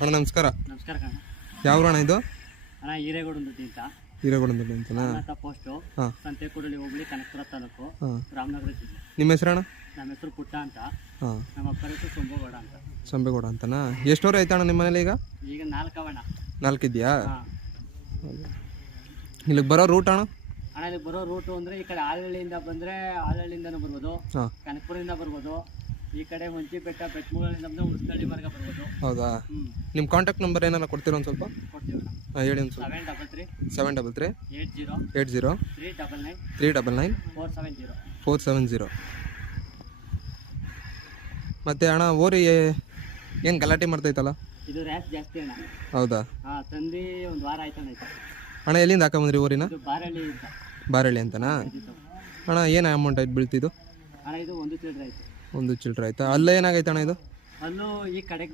ಅಣ್ಣ ನಮಸ್ಕಾರ. ನಮಸ್ಕಾರ ಕಣ. ಯಾವ ಅಣ್ಣ ಇದು? ಅಣ್ಣ ಹಿರೇಗೌಡಂದೊಡ್ಡಿ ಅಂತ. ಹಿರೇಗೌಡಂದೊಡ್ಡಿ ಅಂತನಾ? ಪೋಸ್ಟು ಹಾಂ. ಸಂತೆಕೂಡಲಿ ಹೋಬಳಿ ಕನಕಪುರ ತಾಲೂಕು, ಹಾಂ. ರಾಮನಗರ ಜಿಲ್ಲೆ. ನಿಮ್ಮ ಹೆಸರು ಅಣ್ಣ? ನಮ್ಮ ಹೆಸರು ಪುಟ್ಟ ಅಂತ. ಹಾಂ. ನಮ್ಮ ಅಪ್ಪರ ಹೆಸರು ಸೊಂಬಗೌಡ ಅಂತ. ಸಂಬೇಗೌಡ ಅಂತನಾ? ಎಷ್ಟು ವರ್ಷ ಆಯ್ತಣ್ಣ ನಿಮ್ಮ ಮನೇಲಿ ಈಗ? ಈಗ 4 ಅವಣ್ಣ. 4 ಇದೆಯಾ? ಹಾಂ. ಇಲ್ಲಿಗೆ ಬರೋ ರೂಟ್ ಅಣ್ಣ? ಅಣ್ಣ ಇಲ್ಲಿ ಬರೋ ರೂಟು ಅಂದರೆ ಈ ಕಡೆ ಆಲಹಳ್ಳಿಯಿಂದ ಬಂದರೆ ಆಲಹಳ್ಳಿಯಿಂದನೂ ಬರ್ಬೋದು, ಹಾಂ. ಕನಕಪುರದಿಂದ ಬರ್ಬೋದು, ಈ ಕಡೆ ಮುಂಚಿಪೇಟ ಬೆಟ್ಟಮೂಗಳಿಂದ ಬಂದರೆ ಉಳಿಸ್ಕಳ್ಳಿ ಮಾರ್ಗ ಬರ್ಬೋದು. ಹೌದಾ? ನಿಮ್ಮ ಕಾಂಟ್ಯಾಕ್ಟ್ ನಂಬರ್ ಏನಾರ ಕೊಡ್ತೀರಾ ಒಂದು ಸ್ವಲ್ಪ? ಕೊಡ್ತೀವಿ ಅಣ್ಣ. ಹಾಂ, ಹೇಳಿ ಒಂದು ಸ್ವಲ್ಪ. 733 733 80 399 399 470. 470. ಮತ್ತೆ ಅಣ್ಣ ಓರಿ ಏನು ಗಲಾಟೆ ಮಾಡ್ತೈತಲ್ಲ? ಇದು ರ್ಯಾಸ್ ಜಾಸ್ತಿ ಅಣ್ಣ. ಹೌದಾ? ಹಾಂ, ತಂದು ಒಂದು ವಾರ ಆಯ್ತಣ್ಣ. ಅಣ್ಣ ಎಲ್ಲಿಂದ ಹಾಕೊಂಬಂದ್ರಿ ಊರಿನ? ಇದು ಬಾರಳ್ಳಿ ಅಂತ. ಬಾರಳ್ಳಿ ಅಂತನಾ? ಅಣ್ಣ ಏನು ಅಮೌಂಟ್ ಆಯ್ತು ಬೀಳ್ತಿದ್ದು? ಅಣ್ಣ ಇದು 1 ಚಿಲ್ಲರೆ ಆಯ್ತು. 1 ಚಿಲ್ಲರೆ ಆಯ್ತಾ? ಅಲ್ಲೇ ಏನಾಗೈತೆ ಅಣ್ಣ ಇದು? ಅಲ್ಲೂ ಈ ಕಡೆಗೆ